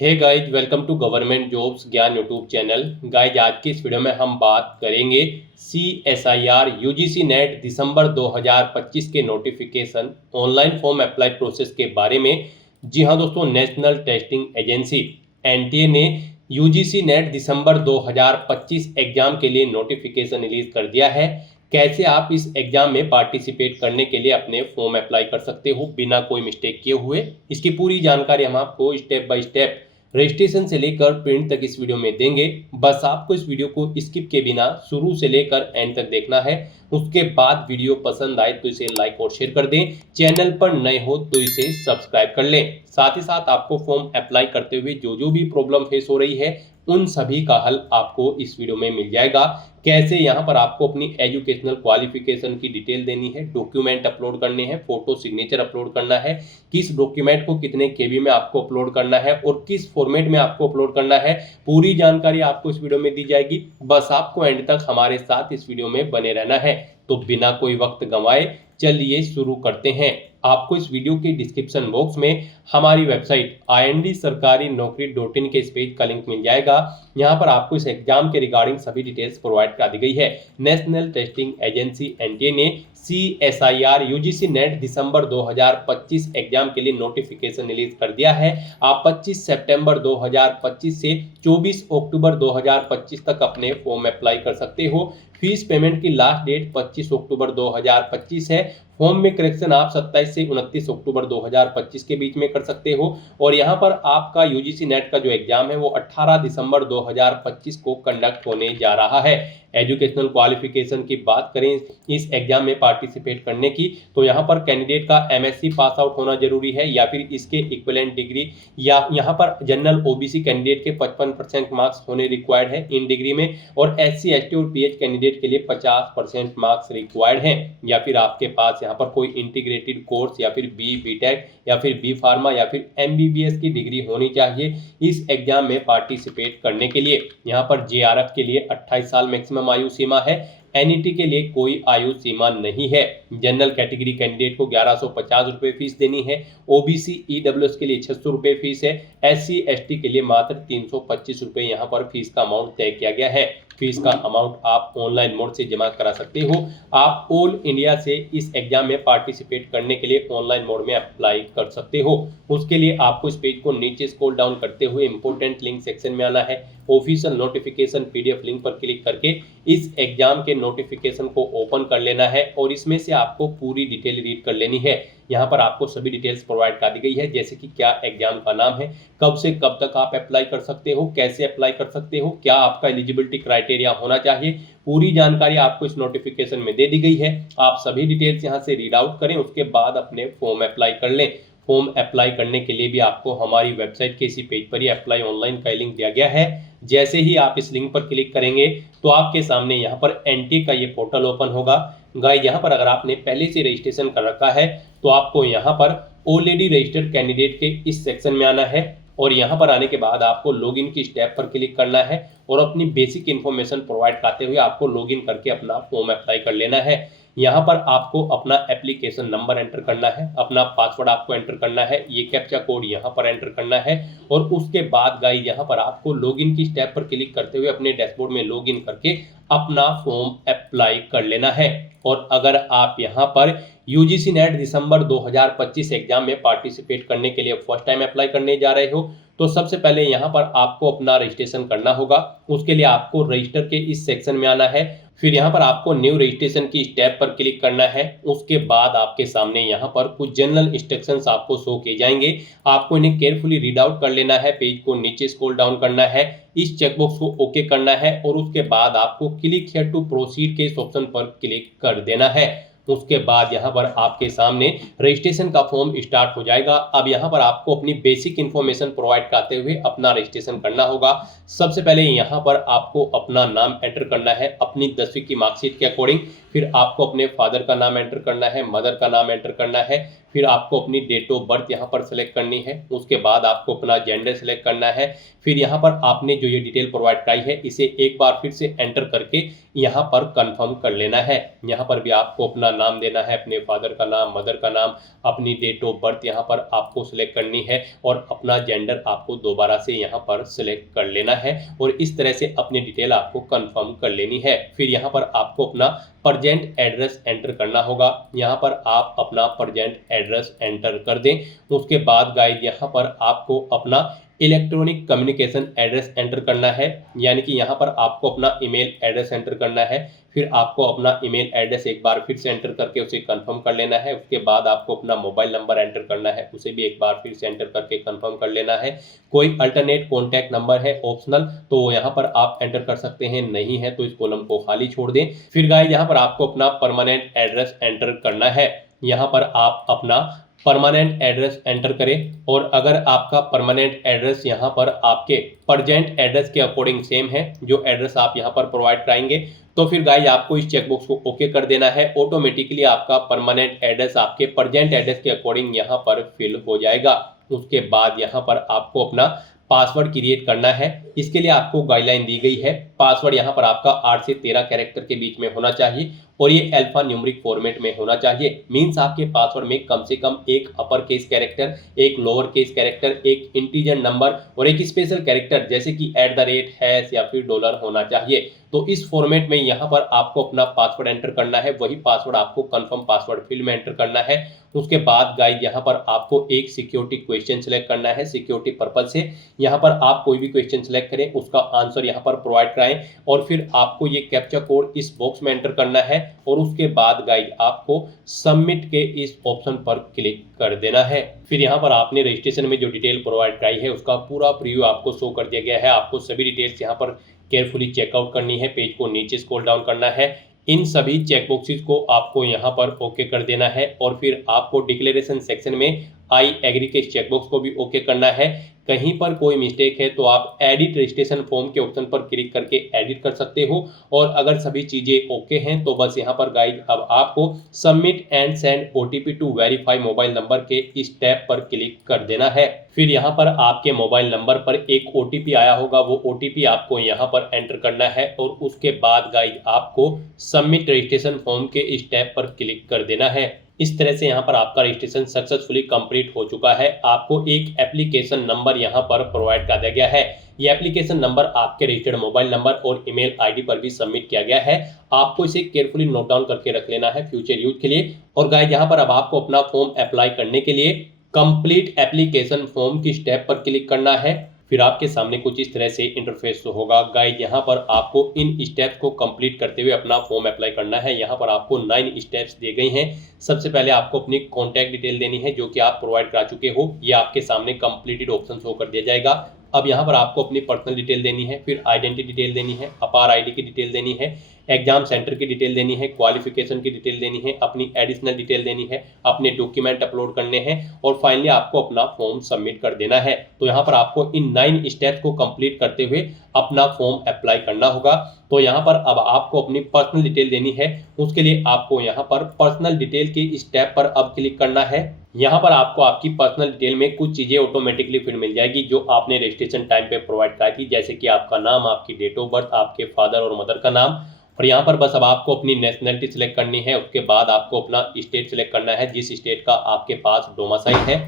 Hey guys, welcome to government jobs Gyan YouTube channel. Guys, आज की इस वीडियो में हम बात करेंगे CSIR UGC नेट दिसंबर 2025 के notification online form apply process के बारे में। जी हाँ दोस्तों, नेशनल टेस्टिंग एजेंसी NTA ने UGC नेट दिसंबर 2025 एग्जाम के लिए नोटिफिकेशन रिलीज कर दिया है। कैसे आप इस एग्जाम में पार्टिसिपेट करने के लिए अपने फॉर्म अप्लाई कर सकते हो बिना कोई मिस्टेक किए हुए, इसकी पूरी जानकारी हम आपको स्टेप बाय स्टेप रजिस्ट्रेशन से लेकर प्रिंट तक इस वीडियो में देंगे। बस आपको इस वीडियो को स्किप के बिना शुरू से लेकर एंड तक देखना है। उसके बाद वीडियो पसंद आए तो इसे लाइक और शेयर कर दें। चैनल पर नए हो तो इसे सब्सक्राइब कर लें। साथ ही साथ आपको फॉर्म अप्लाई करते हुए जो जो भी प्रॉब्लम फेस हो रही है उन सभी का हल आपको इस वीडियो में मिल जाएगा। कैसे यहाँ पर आपको अपनी एजुकेशनल क्वालिफिकेशन की डिटेल देनी है, डॉक्यूमेंट अपलोड करने हैं, फोटो सिग्नेचर अपलोड करना है, किस डॉक्यूमेंट को कितने केबी में आपको अपलोड करना है और किस फॉर्मेट में आपको अपलोड करना है, पूरी जानकारी आपको इस वीडियो में दी जाएगी। बस आपको एंड तक हमारे साथ इस वीडियो में बने रहना है। तो बिना कोई वक्त गंवाए चलिए शुरू करते हैं। आपको इस वीडियो के डिस्क्रिप्शन बॉक्स में हमारी वेबसाइट IND-sarkari-naukri.in के इस पेज का लिंक मिल जाएगा। यहाँ पर आपको इस एग्जाम के रिगार्डिंग सभी डिटेल्स प्रोवाइड करा दी गई है। नेशनल टेस्टिंग एजेंसी NTA ने CSIR UGC नेट दिसंबर 2025 एग्जाम के लिए नोटिफिकेशन रिलीज कर दिया है। आप 25 सितंबर 2025 से 24 अक्टूबर 2025 तक अपने फॉर्म अप्लाई कर सकते हो। फीस पेमेंट की लास्ट डेट 25 अक्टूबर 2025 है। फॉर्म में करेक्शन आप 27 से 29 अक्टूबर 2025 के बीच में कर सकते हो। और यहाँ पर आपका UGC नेट का जो एग्जाम है वो 18 दिसंबर 2025 को कंडक्ट होने जा रहा है। एजुकेशनल क्वालिफिकेशन की बात करें इस एग्जाम में पार्टिसिपेट करने की, तो यहाँ पर कैंडिडेट का MSc पास आउट होना जरूरी है या फिर इसके इक्विवेलेंट डिग्री, या यहाँ पर जनरल OBC कैंडिडेट के 55% मार्क्स होने रिक्वायर्ड है इन डिग्री में, और SC ST और PH कैंडिडेट के लिए 50% मार्क्स रिक्वायर्ड हैं। या फिर आपके पास यहाँ पर कोई इंटीग्रेटेड कोर्स या फिर BTech या फिर B फार्मा या फिर MBBS की डिग्री होनी चाहिए इस एग्जाम में पार्टिसिपेट करने के लिए। यहाँ पर JRF के लिए 28 साल मैक्सिमम आयु सीमा है। NET के लिए कोई आयु सीमा नहीं है। जनरल कैटेगरी कैंडिडेट को 1150 रुपये फीस देनी है। OBC EWS के लिए 600 रुपये फीस है। SC ST के लिए मात्र 325 रुपये यहाँ पर फीस का अमाउंट तय किया गया है। फीस का अमाउंट आप ऑनलाइन मोड से जमा करा सकते हो। आप ऑल इंडिया से इस एग्जाम में पार्टिसिपेट करने के लिए ऑनलाइन मोड में अप्लाई कर सकते हो। उसके लिए आपको इस पेज को नीचे स्क्रॉल डाउन करते हुए इंपॉर्टेंट लिंक सेक्शन में आना है। ऑफिशियल नोटिफिकेशन PDF लिंक पर क्लिक करके इस एग्जाम के नोटिफिकेशन को ओपन कर लेना है और इसमें से आपको पूरी डिटेल रीड कर लेनी है। यहाँ पर आपको सभी डिटेल्स प्रोवाइड कर दी गई है, जैसे कि क्या एग्जाम का नाम है, कब से कब तक आप अप्लाई कर सकते हो, कैसे अप्लाई कर सकते हो, क्या आपका एलिजिबिलिटी क्राइटेरिया होना चाहिए। पूरी जानकारी आपको इस नोटिफिकेशन में दे दी गई है। आप सभी डिटेल्स यहाँ से रीड आउट करें, उसके बाद अपने फॉर्म अप्लाई कर लें। फॉर्म अप्लाई करने के लिए भी आपको हमारी वेबसाइट के इसी पेज पर ही अप्लाई ऑनलाइन का लिंक दिया गया है। जैसे ही आप इस लिंक पर क्लिक करेंगे तो आपके सामने यहाँ पर NTA का ये पोर्टल ओपन होगा। गाइस, यहाँ पर अगर आपने पहले से रजिस्ट्रेशन कर रखा है तो आपको यहाँ पर ऑलरेडी रजिस्टर्ड कैंडिडेट के इस सेक्शन में आना है और यहाँ पर आने के बाद आपको लॉगिन की स्टेप पर क्लिक करना है और अपनी बेसिक इन्फॉर्मेशन प्रोवाइड करते हुए आपको लॉगिन करके अपना फॉर्म अप्लाई कर लेना है। यहाँ पर आपको अपना एप्लीकेशन नंबर एंटर करना है, अपना पासवर्ड आपको एंटर करना है, ये कैप्चा कोड यहाँ पर एंटर करना है और उसके बाद गाइस यहाँ पर आपको लॉगिन की स्टेप पर क्लिक करते हुए अपने डैशबोर्ड में लॉगिन करके अपना फॉर्म अप्लाई कर लेना है। और अगर आप यहाँ पर UGC नेट दिसंबर 2025 एग्जाम में पार्टिसिपेट करने के लिए फर्स्ट टाइम अप्लाई करने जा रहे हो तो सबसे पहले यहाँ पर आपको अपना रजिस्ट्रेशन करना होगा। उसके लिए आपको रजिस्टर के इस सेक्शन में आना है, फिर यहाँ पर आपको न्यू रजिस्ट्रेशन की स्टेप पर क्लिक करना है। उसके बाद आपके सामने यहाँ पर कुछ जनरल इंस्ट्रक्शंस आपको शो किए जाएंगे, आपको इन्हें केयरफुली रीड आउट कर लेना है। पेज को नीचे स्क्रॉल डाउन करना है, इस चेकबॉक्स को ओके करना है और उसके बाद आपको क्लिक हियर टू प्रोसीड के इस ऑप्शन पर क्लिक कर देना है। उसके बाद यहाँ पर आपके सामने रजिस्ट्रेशन का फॉर्म स्टार्ट हो जाएगा। अब यहाँ पर आपको अपनी बेसिक इन्फॉर्मेशन प्रोवाइड करते हुए अपना रजिस्ट्रेशन करना होगा। सबसे पहले यहाँ पर आपको अपना नाम एंटर करना है अपनी 10वीं की मार्कशीट के अकॉर्डिंग, फिर आपको अपने फादर का नाम एंटर करना है, मदर का नाम एंटर करना है, फिर आपको अपनी डेट ऑफ बर्थ यहाँ पर सेलेक्ट करनी है, उसके बाद आपको अपना जेंडर सेलेक्ट करना है। फिर यहाँ पर आपने जो ये डिटेल प्रोवाइड कराई है इसे एक बार फिर से एंटर करके यहाँ पर कंफर्म कर लेना है। यहाँ पर भी आपको अपना नाम देना है, अपने फादर का नाम, मदर का नाम, अपनी डेट ऑफ बर्थ यहाँ पर आपको सिलेक्ट करनी है और अपना जेंडर आपको दोबारा से यहाँ पर सिलेक्ट कर लेना है और इस तरह से अपनी डिटेल आपको कंफर्म कर लेनी है। फिर यहाँ पर आपको अपना प्रजेंट एड्रेस एंटर करना होगा। यहाँ पर आप अपना प्रजेंट एड्रेस एंटर कर दें। उसके बाद गाइस यहाँ पर आपको अपना इलेक्ट्रॉनिक कम्युनिकेशन एड्रेस एंटर करना है, यानी कि यहाँ पर आपको अपना ईमेल एड्रेस एंटर करना है। फिर आपको अपना ईमेल एड्रेस एक बार फिर से एंटर करके उसे कंफर्म कर लेना है। उसके बाद आपको अपना मोबाइल नंबर एंटर करना है, उसे भी एक बार फिर से एंटर करके कंफर्म कर लेना है। कोई अल्टरनेट कॉन्टैक्ट नंबर है ऑप्शनल तो यहाँ पर आप एंटर कर सकते हैं, नहीं है तो इस कॉलम को खाली छोड़ दें। फिर गाइस यहाँ पर आपको अपना परमानेंट एड्रेस एंटर करना है। यहाँ पर आप अपना परमानेंट एड्रेस एंटर करें और अगर आपका परमानेंट एड्रेस यहाँ पर आपके प्रजेंट एड्रेस के अकॉर्डिंग सेम है, जो एड्रेस आप यहाँ पर प्रोवाइड कराएंगे, तो फिर गाइस आपको इस चेकबॉक्स को ओके कर देना है। ऑटोमेटिकली आपका परमानेंट एड्रेस आपके प्रजेंट एड्रेस के अकॉर्डिंग यहाँ पर फिल हो जाएगा। उसके बाद यहाँ पर आपको अपना पासवर्ड क्रिएट करना है। इसके लिए आपको गाइडलाइन दी गई है, पासवर्ड यहाँ पर आपका 8 से 13 कैरेक्टर के बीच में होना चाहिए और ये अल्फा न्यूमेरिक फॉर्मेट में होना चाहिए। मींस आपके पासवर्ड में कम से कम एक अपर केस कैरेक्टर, एक लोअर केस कैरेक्टर, एक इंटीजर नंबर और एक स्पेशल कैरेक्टर जैसे कि @ हैश या फिर डॉलर होना चाहिए। तो इस फॉर्मेट में यहाँ पर आपको अपना पासवर्ड एंटर करना है, वही पासवर्ड आपको कंफर्म पासवर्ड फील्ड में एंटर करना है। उसके बाद गाइस यहाँ पर आपको एक सिक्योरिटी क्वेश्चन सेलेक्ट करना है। सिक्योरिटी पर्पज से यहाँ पर आप कोई भी क्वेश्चन सेलेक्ट करें, उसका आंसर यहाँ पर प्रोवाइड कराएं और फिर आपको ये कैप्चा कोड इस बॉक्स में एंटर करना है और उसके बाद गाइस आपको सबमिट के इस ऑप्शन पर क्लिक कर देना है। फिर यहाँ पर आपने रजिस्ट्रेशन में जो डिटेल प्रोवाइड कराई है उसका पूरा प्रीव्यू आपको शो कर दिया गया है। आपको सभी डिटेल्स यहाँ पर केयरफुली चेकआउट करनी है, पेज को नीचे स्क्रॉल डाउन करना है, इन सभी चेकबॉक्सेस को आपको यहाँ पर ओके कर देना है और फिर आपको डिक्लेरेशन सेक्शन में आई एग्री के चेकबॉक्स को भी ओके करना है। कहीं पर कोई मिस्टेक है तो आप एडिट रजिस्ट्रेशन फॉर्म के ऑप्शन पर क्लिक करके एडिट कर सकते हो और अगर सभी चीज़ें ओके हैं तो बस यहाँ पर गाइस अब आपको submit and send OTP to verify mobile number के इस टैब पर क्लिक कर देना है। फिर यहाँ पर आपके मोबाइल नंबर पर एक ओटीपी आया होगा, वो ओटीपी आपको यहाँ पर एंटर करना है और उसके बाद गाइस आपको सबमिट रजिस्ट्रेशन फॉर्म के इस टैब पर क्लिक कर देना है। इस तरह से यहाँ पर आपका रजिस्ट्रेशन सक्सेसफुली कंप्लीट हो चुका है। आपको एक एप्लीकेशन नंबर यहाँ पर प्रोवाइड कर दिया गया है। ये एप्लीकेशन नंबर आपके रजिस्टर्ड मोबाइल नंबर और ईमेल आईडी पर भी सबमिट किया गया है। आपको इसे केयरफुली नोट डाउन करके रख लेना है फ्यूचर यूज के लिए। और गाइस यहाँ पर अब आपको अपना फॉर्म अप्लाई करने के लिए कंप्लीट एप्लीकेशन फॉर्म की स्टेप पर क्लिक करना है। फिर आपके सामने कुछ इस तरह से इंटरफेस होगा। गाइस यहाँ पर आपको इन स्टेप्स को कंप्लीट करते हुए अपना फॉर्म अप्लाई करना है। यहाँ पर आपको 9 स्टेप्स दिए गए हैं। सबसे पहले आपको अपनी कॉन्टैक्ट डिटेल देनी है जो कि आप प्रोवाइड करा चुके हो, ये आपके सामने कंप्लीटेड ऑप्शन शो कर दिया जाएगा। अब यहाँ पर आपको अपनी पर्सनल डिटेल देनी है, फिर आइडेंटिटी डिटेल देनी है, अपार आईडी की डिटेल देनी है, एग्जाम सेंटर की डिटेल देनी है, क्वालिफिकेशन की डिटेल देनी है, अपनी एडिशनल डिटेल देनी है, अपने डॉक्यूमेंट अपलोड करने हैं और फाइनली आपको अपना फॉर्म सबमिट कर देना है। तो यहाँ पर आपको इन 9 स्टेप्स को कंप्लीट करते हुए अपना फॉर्म अप्लाई करना होगा। तो यहाँ पर अब आपको अपनी पर्सनल डिटेल देनी है, उसके लिए आपको यहाँ पर पर्सनल डिटेल की स्टेप पर अब क्लिक करना है। यहाँ पर आपको आपकी पर्सनल डिटेल में कुछ चीज़ें ऑटोमेटिकली फिर मिल जाएगी जो आपने रजिस्ट्रेशन टाइम पे प्रोवाइड कराई थी, जैसे कि आपका नाम, आपकी डेट ऑफ बर्थ, आपके फादर और मदर का नाम। और यहाँ पर बस अब आपको अपनी नेशनलिटी सिलेक्ट करनी है। उसके बाद आपको अपना स्टेट सिलेक्ट करना है, जिस स्टेट का आपके पास डोमिसाइल है।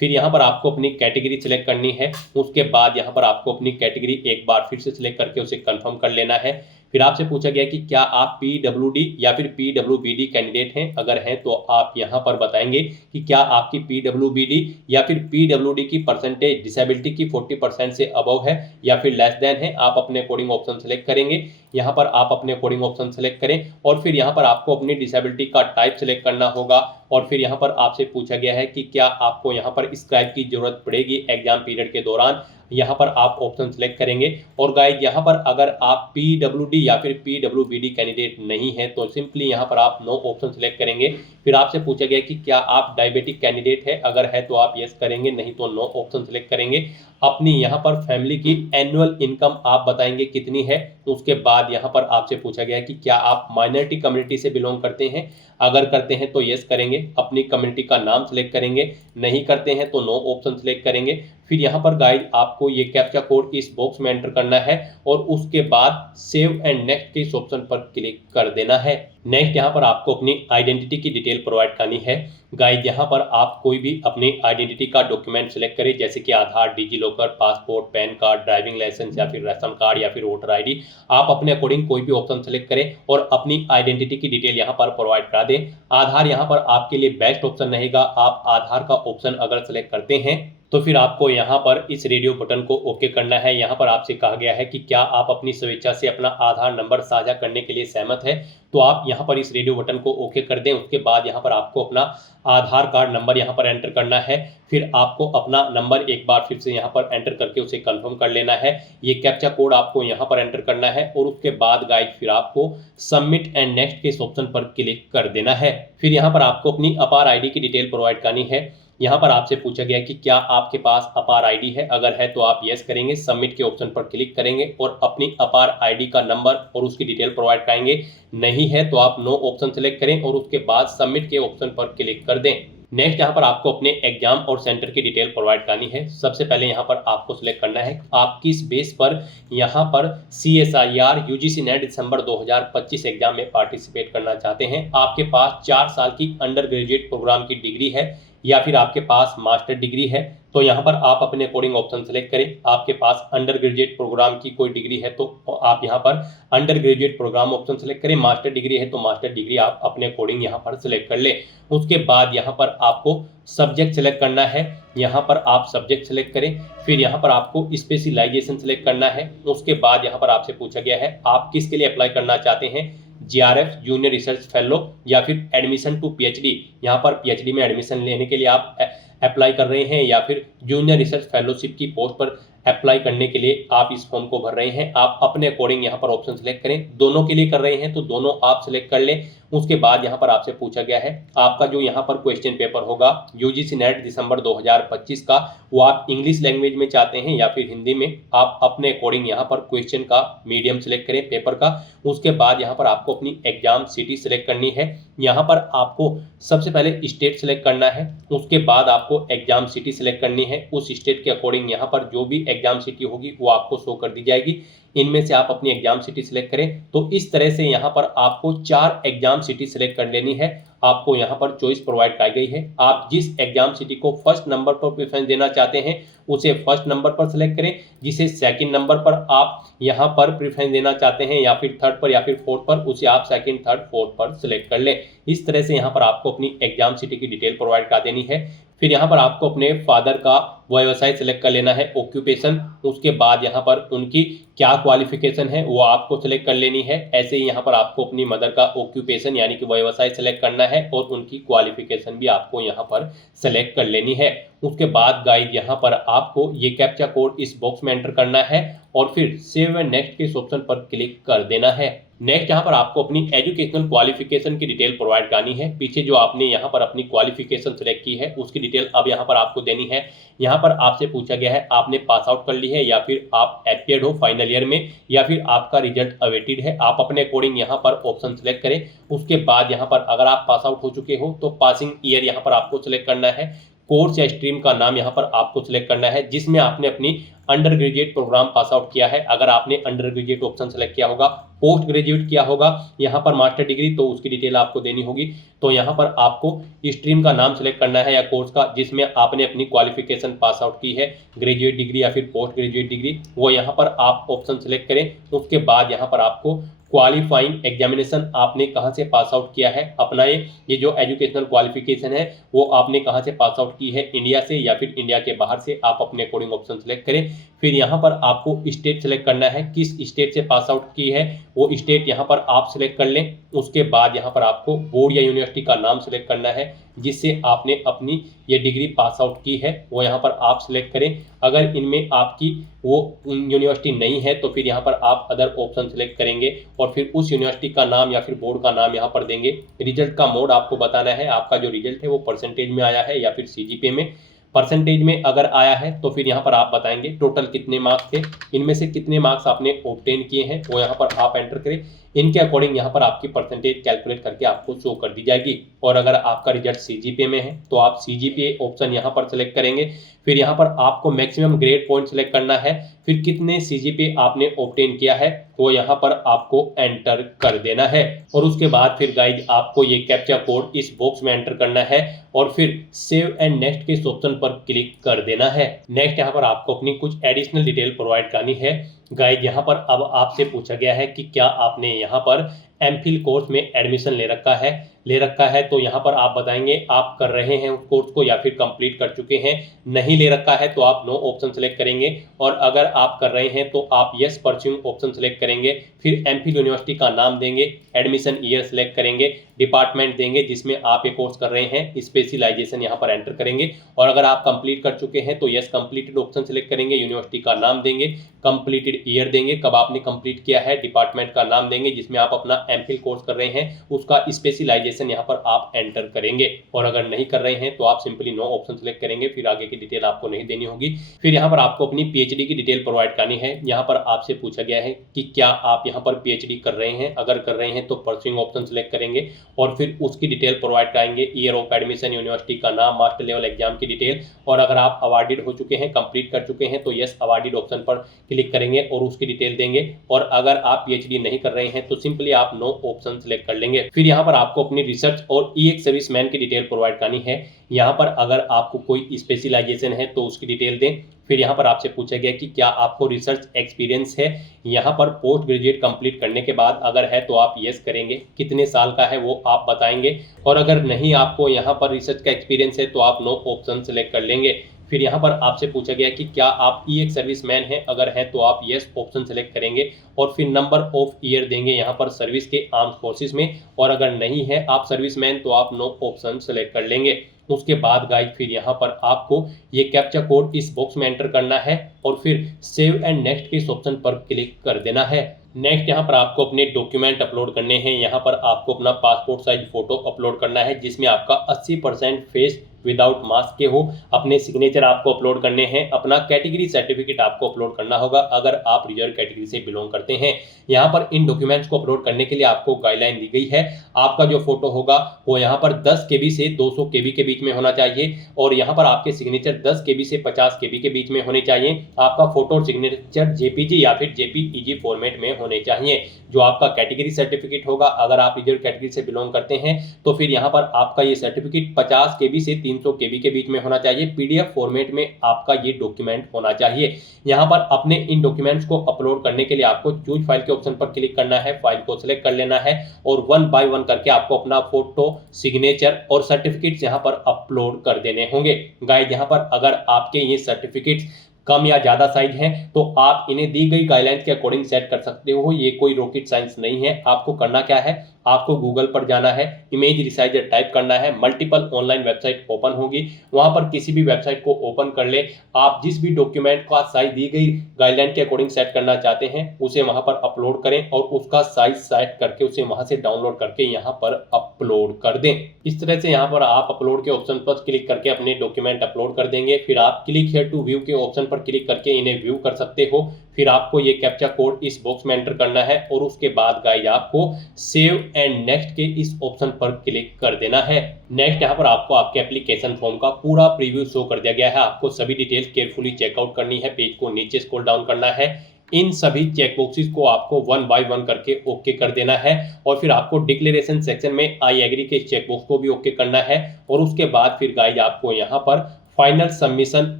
फिर यहाँ पर आपको अपनी कैटेगरी सिलेक्ट करनी है। उसके बाद यहाँ पर आपको अपनी कैटेगरी एक बार फिर से सिलेक्ट करके उसे कंफर्म कर लेना है। फिर आपसे पूछा गया कि क्या आप PWD या फिर PWBD कैंडिडेट हैं, अगर हैं तो आप यहाँ पर बताएंगे कि क्या आपकी PWBD या फिर PWD की परसेंटेज डिसेबिलिटी की 40% से अबव है या फिर लेस देन है। आप अपने अकॉर्डिंग ऑप्शन सेलेक्ट करेंगे। यहाँ पर आप अपने अकॉर्डिंग ऑप्शन सेलेक्ट करें और फिर यहाँ पर आपको अपनी डिसेबिलिटी का टाइप सेलेक्ट करना होगा और फिर यहाँ पर आपसे पूछा गया है कि क्या आपको यहाँ पर स्क्राइब की जरूरत पड़ेगी एग्जाम पीरियड के दौरान। यहाँ पर आप ऑप्शन सेलेक्ट करेंगे। और गाइस यहाँ पर अगर आप पीडब्ल्यूडी या फिर पीडब्ल्यूबीडी कैंडिडेट नहीं है तो सिंपली यहाँ पर आप नो ऑप्शन सेलेक्ट करेंगे। फिर आपसे पूछा गया कि क्या आप डायबिटिक कैंडिडेट है, अगर है तो आप यस करेंगे, नहीं तो नो ऑप्शन सेलेक्ट करेंगे। अपनी यहाँ पर फैमिली की एनुअल इनकम आप बताएंगे कितनी है। उसके बाद यहाँ पर आपसे पूछा गया कि क्या आप माइनॉरिटी कम्युनिटी से बिलोंग करते हैं, अगर करते हैं तो यस करेंगे, अपनी कम्युनिटी का नाम सेलेक्ट करेंगे, नहीं करते हैं तो नो ऑप्शन सेलेक्ट करेंगे। फिर यहाँ पर गाइड आपको ये कैप्चा कोड इस बॉक्स में एंटर करना है और उसके बाद सेव एंड नेक्स्ट के इस ऑप्शन पर क्लिक कर देना है। नेक्स्ट यहाँ पर आपको अपनी आइडेंटिटी की डिटेल प्रोवाइड करनी है। गाइड यहाँ पर आप कोई भी अपनी आइडेंटिटी का डॉक्यूमेंट सेलेक्ट करें, जैसे कि Aadhaar, DigiLocker, passport, PAN card, driving licence या फिर राशन कार्ड या फिर वोटर आईडी। आप अपने अकॉर्डिंग कोई भी ऑप्शन सेलेक्ट करें और अपनी आइडेंटिटी की डिटेल यहाँ पर प्रोवाइड करा दें। आधार यहाँ पर आपके लिए बेस्ट ऑप्शन रहेगा। आप आधार का ऑप्शन अगर सेलेक्ट करते हैं तो फिर आपको यहाँ पर इस रेडियो बटन को ओके करना है। यहाँ पर आपसे कहा गया है कि क्या आप अपनी स्वेच्छा से अपना आधार नंबर साझा करने के लिए सहमत है, तो आप यहाँ पर इस रेडियो बटन को ओके कर दें। उसके बाद यहाँ पर आपको अपना आधार कार्ड नंबर यहाँ पर एंटर करना है। फिर आपको अपना नंबर एक बार फिर से यहाँ पर एंटर करके उसे कंफर्म कर लेना है। ये कैप्चा कोड आपको यहाँ पर एंटर करना है और उसके बाद गाइड फिर आपको सबमिट एंड नेक्स्ट के इस ऑप्शन पर क्लिक कर देना है। फिर यहाँ पर आपको अपनी अपार आईडी की डिटेल प्रोवाइड करनी है। यहाँ पर आपसे पूछा गया कि क्या आपके पास अपार आईडी है, अगर है तो आप यस करेंगे, सबमिट के ऑप्शन पर क्लिक करेंगे और अपनी अपार आईडी का नंबर और उसकी डिटेल प्रोवाइड कराएंगे। नहीं है तो आप नो ऑप्शन सेलेक्ट करें और उसके बाद सबमिट के ऑप्शन पर क्लिक कर दें। नेक्स्ट यहाँ पर आपको अपने एग्जाम और सेंटर की डिटेल प्रोवाइड करनी है। सबसे पहले यहाँ पर आपको सिलेक्ट करना है आप किस बेस पर यहाँ पर CSIR UGC नेट दिसंबर 2025 एग्जाम में पार्टिसिपेट करना चाहते हैं। आपके पास 4 साल की अंडर ग्रेजुएट प्रोग्राम की डिग्री है या फिर आपके पास मास्टर डिग्री है, तो यहाँ पर आप अपने अकॉर्डिंग ऑप्शन सेलेक्ट करें। आपके पास अंडर ग्रेजुएट प्रोग्राम की कोई डिग्री है तो आप यहाँ पर under graduate programme option select करें। मास्टर डिग्री है तो मास्टर डिग्री आप अपने अकॉर्डिंग यहाँ पर सेलेक्ट कर लें। उसके बाद यहाँ पर आपको सब्जेक्ट सेलेक्ट करना है। यहाँ पर आप सब्जेक्ट सेलेक्ट करें। फिर यहाँ पर आपको स्पेशलाइजेशन सेलेक्ट करना है। उसके बाद यहाँ पर आपसे पूछा गया है आप किसके लिए अप्लाई करना चाहते हैं, GRF जूनियर रिसर्च फेलो या फिर एडमिशन टू PhD। यहाँ पर PhD में एडमिशन लेने के लिए आप अप्लाई कर रहे हैं या फिर जूनियर रिसर्च फेलोशिप की पोस्ट पर अप्लाई करने के लिए आप इस फॉर्म को भर रहे हैं। आप अपने अकॉर्डिंग यहाँ पर ऑप्शन सेलेक्ट करें। दोनों के लिए कर रहे हैं तो दोनों आप सेलेक्ट कर लें। उसके बाद यहाँ पर आपसे पूछा गया है आपका जो यहाँ पर क्वेश्चन पेपर होगा UGC नेट दिसंबर 2025 का, वो आप इंग्लिश लैंग्वेज में चाहते हैं या फिर हिंदी में। आप अपने अकॉर्डिंग यहाँ पर क्वेश्चन का मीडियम सेलेक्ट करें पेपर का। उसके बाद यहाँ पर आपको अपनी एग्जाम सिटी सेलेक्ट करनी है। यहाँ पर आपको सबसे पहले स्टेट सेलेक्ट करना है। उसके बाद आपको एग्जाम सिटी सेलेक्ट करनी है। उस स्टेट के अकॉर्डिंग यहाँ पर जो भी एग्जाम सिटी होगी वो आपको शो कर दी जाएगी। इनमें से आप अपनी एग्जाम सिटी सेलेक्ट करें। तो इस तरह से यहाँ पर आपको 4 एग्जाम सिटी सेलेक्ट कर लेनी है। आपको यहाँ पर चॉइस प्रोवाइड कराई गई है। आप जिस एग्जाम सिटी को फर्स्ट नंबर पर प्रेफरेंस देना चाहते हैं उसे फर्स्ट नंबर पर सेलेक्ट करें। जिसे सेकंड नंबर पर आप यहाँ पर प्रेफरेंस देना चाहते हैं या फिर थर्ड पर या फिर फोर्थ पर, उसे आप सेकंड, थर्ड, फोर्थ पर सेलेक्ट कर लें। इस तरह से यहाँ पर आपको अपनी एग्जाम सिटी की डिटेल प्रोवाइड कर देनी है। फिर यहाँ पर आपको अपने फादर का व्यवसाय सेलेक्ट कर लेना है, ऑक्यूपेशन। उसके बाद यहाँ पर उनकी क्या क्वालिफिकेशन है वो आपको सेलेक्ट कर लेनी है। ऐसे ही यहाँ पर आपको अपनी मदर का ऑक्यूपेशन यानी कि व्यवसाय सेलेक्ट करना है और उनकी क्वालिफिकेशन भी आपको यहाँ पर सेलेक्ट कर लेनी है। उसके बाद गाइड यहाँ पर आपको ये कैप्चा कोड इस बॉक्स में एंटर करना है और फिर सेव एंड नेक्स्ट के इस ऑप्शन पर क्लिक कर देना है। नेक्स्ट यहाँ पर आपको अपनी एजुकेशनल क्वालिफिकेशन की डिटेल प्रोवाइड करनी है। पीछे जो आपने यहाँ पर अपनी क्वालिफिकेशन सेलेक्ट की है उसकी डिटेल अब यहाँ पर आपको देनी है। यहाँ पर आपसे पूछा गया है आपने पास आउट कर ली है या फिर आप अपीयर्ड हो फाइनल ईयर में या फिर आपका रिजल्ट अवेटेड है। आप अपने अकॉर्डिंग यहाँ पर ऑप्शन सेलेक्ट करें। उसके बाद यहाँ पर अगर आप पास आउट हो चुके हो तो पासिंग ईयर यहाँ पर आपको सेलेक्ट करना है। कोर्स या स्ट्रीम का नाम यहाँ पर आपको सिलेक्ट करना है जिसमें आपने अपनी undergraduate programme pass out किया है। अगर आपने अंडर ग्रेजुएट ऑप्शन सेलेक्ट किया होगा, पोस्ट ग्रेजुएट किया होगा यहाँ पर मास्टर डिग्री, तो उसकी डिटेल आपको देनी होगी। तो यहाँ पर आपको स्ट्रीम का नाम सेलेक्ट करना है या कोर्स का जिसमें आपने अपनी क्वालिफिकेशन पास आउट की है, ग्रेजुएट डिग्री या फिर पोस्ट ग्रेजुएट डिग्री, वो यहाँ पर आप ऑप्शन सेलेक्ट करें। उसके बाद यहाँ पर आपको क्वालिफाइंग एग्जामिनेशन आपने कहाँ से पास आउट किया है अपना ये जो एजुकेशनल क्वालिफिकेशन है वो आपने कहाँ से पास आउट की है, इंडिया से या फिर इंडिया के बाहर से, आप अपने अकॉर्डिंग ऑप्शन सेलेक्ट करें। फिर यहाँ पर आपको स्टेट सेलेक्ट करना है, किस स्टेट से पास आउट की है वो स्टेट यहाँ पर आप सिलेक्ट कर लें। उसके बाद यहाँ पर आपको बोर्ड या यूनिवर्सिटी का नाम सिलेक्ट करना है जिससे आपने अपनी ये डिग्री पास आउट की है, वो यहाँ पर आप सिलेक्ट करें। अगर इनमें आपकी वो यूनिवर्सिटी नहीं है तो फिर यहाँ पर आप अदर ऑप्शन सेलेक्ट करेंगे और फिर उस यूनिवर्सिटी का नाम या फिर बोर्ड का नाम यहाँ पर देंगे। रिजल्ट का मोड आपको बताना है, आपका जो रिजल्ट है वो परसेंटेज में आया है या फिर सीजीपीए में। परसेंटेज में अगर आया है तो फिर यहाँ पर आप बताएंगे टोटल कितने मार्क्स थे, इनमें से कितने मार्क्स आपने ऑब्टेन किए हैं वो यहाँ पर आप एंटर करें। इनके अकॉर्डिंग यहाँ पर आपकी परसेंटेज कैलकुलेट करके आपको शो कर दी जाएगी। और अगर आपका रिजल्ट सीजीपीए में है तो आप सीजीपीए ऑप्शन यहाँ पर सेलेक्ट करेंगे। फिर यहाँ पर आपको मैक्सिमम ग्रेड पॉइंट सेलेक्ट करना है, फिर कितने सीजीपीए आपने ऑब्टेन किया है वो यहाँ पर आपको एंटर कर देना है। और उसके बाद फिर गाइज आपको ये कैप्चा कोड इस बॉक्स में एंटर करना है और फिर सेव एंड नेक्स्ट के इस ऑप्शन पर क्लिक कर देना है। नेक्स्ट यहाँ पर आपको अपनी कुछ एडिशनल डिटेल प्रोवाइड करनी है। गाइज यहाँ पर अब आपसे पूछा गया है कि क्या आपने यहाँ पर एमफिल कोर्स में एडमिशन ले रखा है तो यहाँ पर आप बताएंगे आप कर रहे हैं उस कोर्स को या फिर कंप्लीट कर चुके हैं। नहीं ले रखा है तो आप नो ऑप्शन सेलेक्ट करेंगे और अगर आप कर रहे हैं तो आप यस परस्यूइंग ऑप्शन सेलेक्ट करेंगे। फिर एमफिल यूनिवर्सिटी का नाम देंगे, एडमिशन ईयर सेलेक्ट करेंगे, डिपार्टमेंट देंगे जिसमें आप ये कोर्स कर रहे हैं, स्पेशलाइजेशन यहाँ पर एंटर करेंगे। और अगर आप कंप्लीट कर चुके हैं तो यस कंप्लीटेड ऑप्शन सेलेक्ट करेंगे, यूनिवर्सिटी का नाम देंगे, कंप्लीटेड ईयर देंगे कब आपने कंप्लीट किया है, डिपार्टमेंट का नाम देंगे जिसमें आप अपना एमफिल कोर्स कर रहे हैं उसका स्पेशलाइजेशन यहाँ पर आप एंटर करेंगे। और अगर नहीं कर रहे हैं तो आप सिंपली नो ऑप्शन सेलेक्ट करेंगे, फिर आगे की डिटेल आपको नहीं देनी होगी। फिर यहाँ पर आपको अपनी पीएचडी की डिटेल प्रोवाइड करनी है। यहाँ पर आपसे पूछा गया है कि क्या आप यहाँ पर पीएचडी कर रहे हैं, अगर कर रहे हैं तो परस्यूइंग ऑप्शन सेलेक्ट करेंगे और फिर उसकी डिटेल प्रोवाइड कराएंगे, ईयर ऑफ एडमिशन, यूनिवर्सिटी का नाम, मास्टर लेवल एग्जाम की डिटेल। और अगर आप अवार्डेड हो चुके हैं, कंप्लीट कर चुके हैं तो यस अवार्डेड ऑप्शन पर क्लिक करेंगे और उसकी डिटेल देंगे। और अगर आप पीएचडी नहीं कर रहे हैं तो सिंपली आप नो ऑप्शन सेलेक्ट कर लेंगे। फिर यहाँ पर आपको अपनी रिसर्च और ईएक्स सर्विसमैन की डिटेल प्रोवाइड करनी है। यहाँ पर अगर आपको कोई स्पेशलाइजेशन है तो उसकी डिटेल दें। फिर यहाँ पर आपसे पूछा गया कि क्या आपको रिसर्च एक्सपीरियंस है। यहाँ पर पोस्ट ग्रेजुएट कंप्लीट करने के बाद अगर है तो आप यस करेंगे, कितने साल का है वो आप बताएंगे। और अगर नहीं आपको यहाँ पर रिसर्च का एक्सपीरियंस है तो आप नो ऑप्शन सेलेक्ट कर लेंगे। फिर यहाँ पर आपसे पूछा गया कि क्या आप ईएक्स सर्विसमैन हैं, अगर है तो आप यस ऑप्शन सेलेक्ट करेंगे और फिर नंबर ऑफ ईयर देंगे यहाँ पर सर्विस के आर्म्ड फोर्सेस में। और अगर नहीं है आप सर्विसमैन तो आप नो ऑप्शन सेलेक्ट कर लेंगे। उसके बाद गाइड फिर यहाँ पर आपको ये कैप्चा कोड इस बॉक्स में एंटर करना है और फिर सेव एंड नेक्स्ट के इस ऑप्शन पर क्लिक कर देना है। नेक्स्ट यहाँ पर आपको अपने डॉक्यूमेंट अपलोड करने हैं। यहाँ पर आपको अपना पासपोर्ट साइज फोटो अपलोड करना है जिसमें आपका 80% फेस विदाउट मास्क के हो। अपने सिग्नेचर आपको अपलोड करने हैं, अपना कैटेगरी सर्टिफिकेट आपको अपलोड करना होगा अगर आप रिजर्व कैटेगरी से बिलोंग करते हैं। यहाँ पर इन डॉक्यूमेंट्स को अपलोड करने के लिए आपको गाइडलाइन दी गई है। आपका जो फोटो होगा वो यहाँ पर 10 KB से 200 KB के बीच में होना चाहिए और यहाँ पर आपके सिग्नेचर 10 KB से 50 KB के बीच में होने चाहिए। आपका फोटो और सिग्नेचर JPG या फिर JPEG फॉर्मेट में होने चाहिए। जो आपका कैटेगरी सर्टिफिकेट होगा, अगर आप रिजर्व कैटेगरी से बिलोंग करते हैं तो फिर यहाँ पर आपका ये सर्टिफिकेट 50 KB से 300 KB के बीच में होना चाहिए। PDF फॉर्मेट में आपका ये डॉक्यूमेंट होना चाहिए। यहाँ पर अपने इन डॉक्यूमेंट्स को अपलोड करने के लिए आपको चूज फाइल के ऑप्शन पर क्लिक करना है, फाइल को सिलेक्ट कर लेना है और 1 बाय 1 करके आपको अपना फोटो, सिग्नेचर और सर्टिफिकेट्स यहाँ पर अपलोड कर देने होंगे। गाइस यहाँ पर अगर आपके ये सर्टिफिकेट्स कम या ज़्यादा साइज हैं तो आप इन्हें दी गई गाइडलाइंस के अकॉर्डिंग सेट कर सकते हो। ये कोई रॉकेट साइंस नहीं है। आपको करना क्या है, आपको गूगल पर जाना है, इमेज रिसाइजर टाइप करना है, मल्टीपल ऑनलाइन वेबसाइट ओपन होगी, वहां पर किसी भी वेबसाइट को ओपन कर ले। आप जिस भी डॉक्यूमेंट का साइज दी गई गाइडलाइन के अकॉर्डिंग सेट करना चाहते हैं उसे वहां पर अपलोड करें और उसका साइज सेट करके उसे वहां से डाउनलोड करके यहाँ पर अपलोड कर दें। इस तरह से यहाँ पर आप अपलोड के ऑप्शन पर क्लिक करके अपने डॉक्यूमेंट अपलोड कर देंगे। फिर आप क्लिक हियर टू व्यू के ऑप्शन पर क्लिक करके इन्हें व्यू कर सकते हो। फिर आपको ये कैप्चा कोड इस बॉक्स में एंटर करना है और उसके बाद गाइस आपको सेव एंड नेक्स्ट के इस ऑप्शन पर क्लिक कर देना है। नेक्स्ट यहाँ पर आपको आपके एप्लीकेशन फॉर्म का पूरा प्रीव्यू शो कर दिया गया है। आपको सभी डिटेल्स केयरफुली चेकआउट करनी है, पेज को नीचे स्क्रॉल डाउन करना है, इन सभी चेक बॉक्सेस को आपको 1 बाय 1 करके ओके कर देना है और फिर आपको डिक्लेरेशन सेक्शन में आई एग्री के चेक बॉक्स को भी ओके करना है और उसके बाद फिर गाइस आपको यहाँ पर फाइनल सबमिशन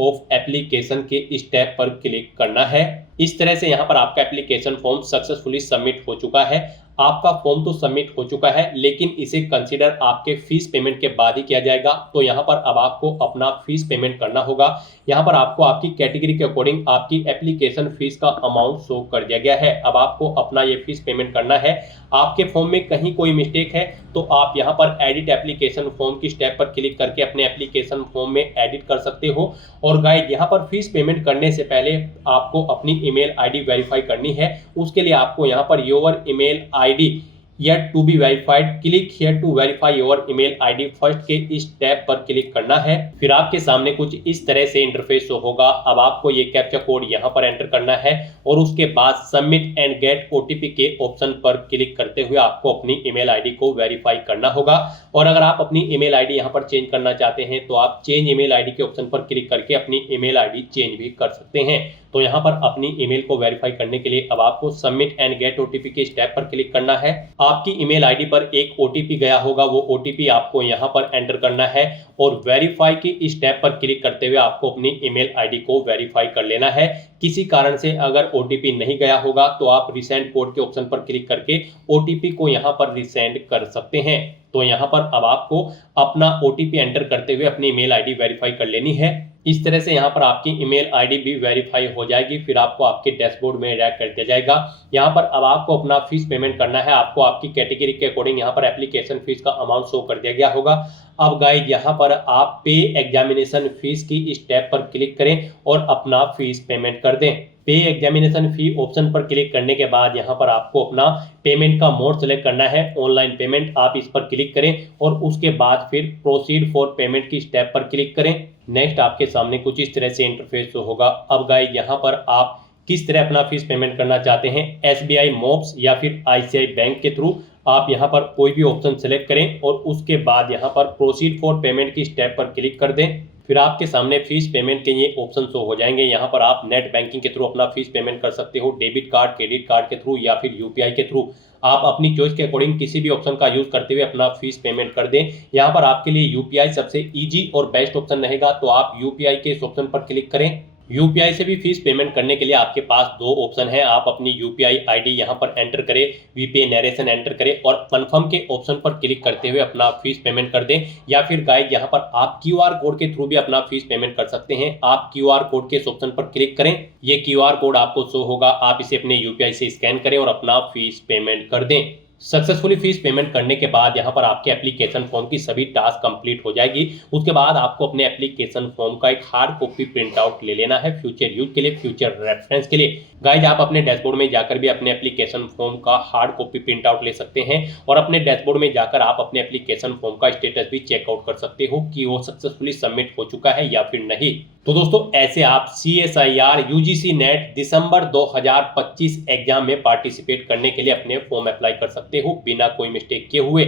ऑफ एप्लीकेशन के स्टेप पर क्लिक करना है। इस तरह से यहाँ पर आपका एप्लीकेशन फॉर्म सक्सेसफुली सबमिट हो चुका है। आपका फॉर्म तो सबमिट हो चुका है, लेकिन इसे कंसीडर आपके फीस पेमेंट के बाद ही किया जाएगा। तो यहाँ पर अब आपको अपना फीस पेमेंट करना होगा। यहाँ पर आपको आपकी कैटेगरी के अकॉर्डिंग आपकी एप्लीकेशन फीस का अमाउंट शो कर दिया गया है। अब आपको अपना ये फीस पेमेंट करना है। आपके फॉर्म में कहीं कोई मिस्टेक है तो आप यहाँ पर एडिट एप्लीकेशन फॉर्म की स्टेप पर क्लिक करके अपने एप्लीकेशन फॉर्म में एडिट कर सकते हो। और गाइड, यहाँ पर फीस पेमेंट करने से पहले आपको अपनी ईमेल आईडी वेरीफाई करनी है। उसके लिए आपको यहाँ per your email ID yet to be verified, click here to verify your email ID first के इस टैब पर क्लिक करना है। फिर आपके सामने कुछ इस तरह से इंटरफेस होगा। अब आपको ये कैप्चा कोड यहाँ पर एंटर करना है और उसके बाद सबमिट एंड गेट ओटीपी के ऑप्शन पर क्लिक करते हुए आपको अपनी ईमेल आईडी को वेरीफाई करना होगा। और अगर आप अपनी ईमेल आईडी यहाँ पर चेंज करना चाहते हैं तो आप चेंज ईमेल आईडी के ऑप्शन पर क्लिक करके अपनी ईमेल आईडी चेंज भी कर सकते हैं। तो यहाँ पर अपनी ईमेल को वेरीफाई करने के लिए अब आपको सबमिट एंड गेट ओटीपी के स्टेप पर क्लिक करना है। आपकी ईमेल आईडी पर एक ओटीपी गया होगा, वो ओटीपी आपको यहाँ पर एंटर करना है और वेरीफाई की स्टेप पर क्लिक करते हुए आपको अपनी ईमेल आईडी को वेरीफाई कर लेना है। किसी कारण से अगर ओटीपी नहीं गया होगा तो आप रिसेंड कोड के ऑप्शन पर क्लिक करके ओटीपी को यहाँ पर रिसेंड कर सकते हैं। तो यहाँ पर अब आपको अपना ओटीपी एंटर करते हुए अपनी ईमेल आईडी वेरीफाई कर लेनी है। इस तरह से यहाँ पर आपकी ईमेल आईडी भी वेरीफाई हो जाएगी। फिर आपको आपके डैशबोर्ड में डायरेक्ट कर दिया जाएगा। यहाँ पर अब आपको अपना फीस पेमेंट करना है। आपको आपकी कैटेगरी के अकॉर्डिंग यहाँ पर एप्लीकेशन फीस का अमाउंट शो कर दिया गया होगा। अब गाइड, यहाँ पर आप पे एग्जामिनेशन फीस की स्टेप पर क्लिक करें और अपना फीस पेमेंट कर दें। पे एग्जामिनेशन फी ऑप्शन पर क्लिक करने के बाद यहाँ पर आपको अपना पेमेंट का मोड सेलेक्ट करना है। ऑनलाइन पेमेंट, आप इस पर क्लिक करें और उसके बाद फिर प्रोसीड फॉर पेमेंट की स्टेप पर क्लिक करें। नेक्स्ट आपके सामने कुछ इस तरह से इंटरफेस होगा। अब गाइड, यहाँ पर आप किस तरह अपना फीस पेमेंट करना चाहते हैं, एसबीआई मोब्स या फिर आईसीआई बैंक के थ्रू, आप यहाँ पर कोई भी ऑप्शन सेलेक्ट करें और उसके बाद यहाँ पर प्रोसीड फॉर पेमेंट की स्टेप पर क्लिक कर दें। फिर आपके सामने फीस पेमेंट के ये ऑप्शन शो हो जाएंगे। यहाँ पर आप नेट बैंकिंग के थ्रू अपना फीस पेमेंट कर सकते हो, डेबिट कार्ड, क्रेडिट कार्ड के थ्रू या फिर यूपीआई के थ्रू। आप अपनी चॉइस के अकॉर्डिंग किसी भी ऑप्शन का यूज करते हुए अपना फीस पेमेंट कर दें। यहाँ पर आपके लिए यूपीआई सबसे इजी और बेस्ट ऑप्शन रहेगा, तो आप यूपीआई के इस ऑप्शन पर क्लिक करें। यूपीआई से भी फीस पेमेंट करने के लिए आपके पास दो ऑप्शन है। आप अपनी यूपीआई आईडी यहाँ पर एंटर करें, वीपीआई नरेशन एंटर करें और कंफर्म के ऑप्शन पर क्लिक करते हुए अपना फीस पेमेंट कर दें। या फिर गाइड, यहाँ पर आप क्यूआर कोड के थ्रू भी अपना फीस पेमेंट कर सकते हैं। आप क्यूआर कोड के ऑप्शन पर क्लिक करें, ये क्यूआर कोड आपको शो होगा, आप इसे अपने यूपीआई से स्कैन करें और अपना फीस पेमेंट कर दें। सक्सेसफुली फीस पेमेंट करने के बाद यहाँ पर आपके एप्लीकेशन फॉर्म की सभी टास्क कंप्लीट हो जाएगी। उसके बाद आपको अपने एप्लीकेशन फॉर्म का एक हार्ड कॉपी प्रिंट आउट ले लेना है फ्यूचर यूज के लिए, फ्यूचर रेफरेंस के लिए। गाइज, आप अपने डैशबोर्ड में जाकर भी अपने एप्लीकेशन फॉर्म का हार्ड कॉपी प्रिंट आउट ले सकते हैं और अपने डैशबोर्ड में जाकर आप अपने एप्लीकेशन फॉर्म का स्टेटस भी चेकआउट कर सकते हो कि वो सक्सेसफुली सबमिट हो चुका है या फिर नहीं। तो दोस्तों, ऐसे आप CSIR UGC नेट दिसंबर 2025 एग्जाम में पार्टिसिपेट करने के लिए अपने फॉर्म अप्लाई कर सकते हो बिना कोई मिस्टेक किए हुए।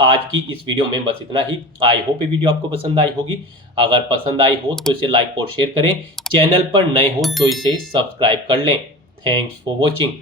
आज की इस वीडियो में बस इतना ही। आई होप ये वीडियो आपको पसंद आई होगी। अगर पसंद आई हो तो इसे लाइक और शेयर करें। चैनल पर नए हो तो इसे सब्सक्राइब कर लें। Thanks for watching.